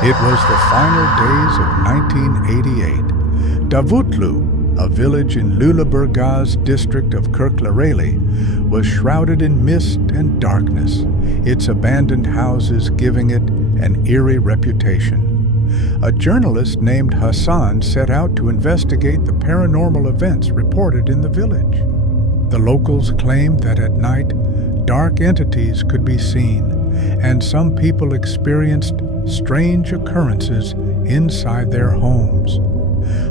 It was the final days of 1988. Davutlu, a village in Lüleburgaz district of Kırklareli, was shrouded in mist and darkness, its abandoned houses giving it an eerie reputation. A journalist named Hasan set out to investigate the paranormal events reported in the village. The locals claimed that at night, dark entities could be seen, and some people experienced strange occurrences inside their homes.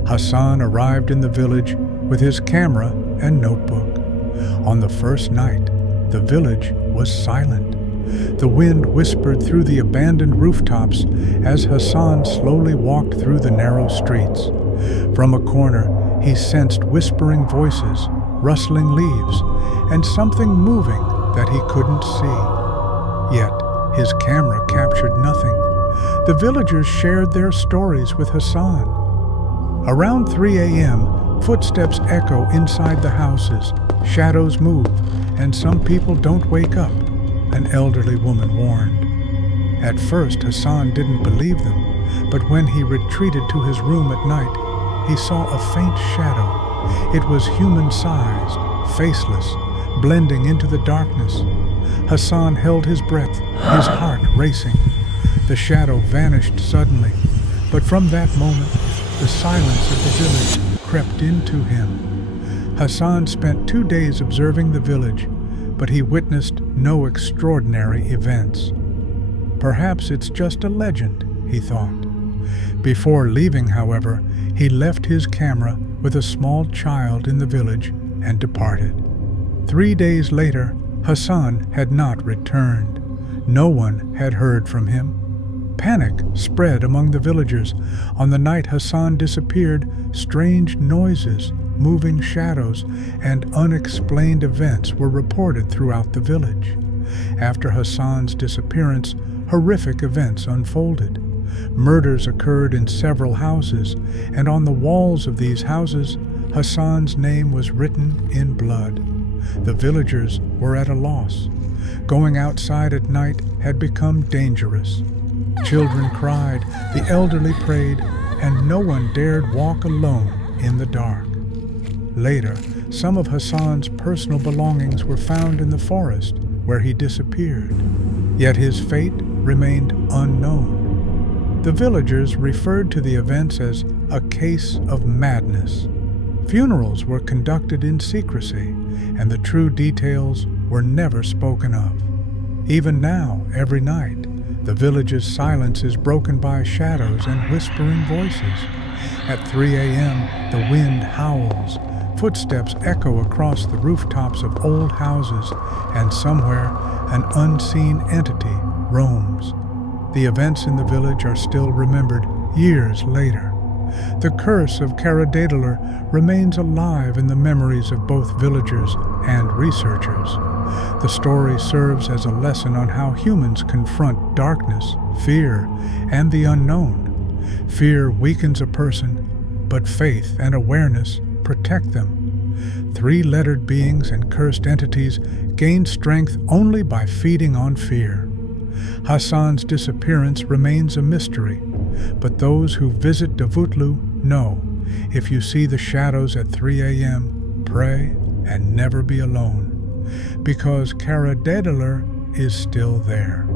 Hasan arrived in the village with his camera and notebook. On the first night, the village was silent. The wind whispered through the abandoned rooftops as Hasan slowly walked through the narrow streets. From a corner, he sensed whispering voices, rustling leaves, and something moving that he couldn't see. Yet, his camera captured nothing. The villagers shared their stories with Hasan. Around 3 a.m., footsteps echo inside the houses, shadows move, and some people don't wake up, an elderly woman warned. At first, Hasan didn't believe them, but when he retreated to his room at night, he saw a faint shadow. It was human-sized, faceless, blending into the darkness. Hasan held his breath, his heart racing. The shadow vanished suddenly, but from that moment, the silence of the village crept into him. Hasan spent 2 days observing the village, but he witnessed no extraordinary events. Perhaps it's just a legend, he thought. Before leaving, however, he left his camera with a small child in the village and departed. 3 days later, Hasan had not returned. No one had heard from him. Panic spread among the villagers. On the night Hasan disappeared, strange noises, moving shadows, and unexplained events were reported throughout the village. After Hasan's disappearance, horrific events unfolded. Murders occurred in several houses, and on the walls of these houses, Hasan's name was written in blood. The villagers were at a loss. Going outside at night had become dangerous. Children cried, the elderly prayed, and no one dared walk alone in the dark. Later, some of Hasan's personal belongings were found in the forest where he disappeared. Yet his fate remained unknown. The villagers referred to the events as a case of madness. Funerals were conducted in secrecy, and the true details were never spoken of. Even now, every night, the village's silence is broken by shadows and whispering voices. At 3 a.m., the wind howls, footsteps echo across the rooftops of old houses, and somewhere an unseen entity roams. The events in the village are still remembered years later. The curse of Karadedeler remains alive in the memories of both villagers and researchers. The story serves as a lesson on how humans confront darkness, fear, and the unknown. Fear weakens a person, but faith and awareness protect them. Three-lettered beings and cursed entities gain strength only by feeding on fear. Hasan's disappearance remains a mystery, but those who visit Davutlu know, if you see the shadows at 3 a.m., pray and never be alone, because Karadedeler is still there.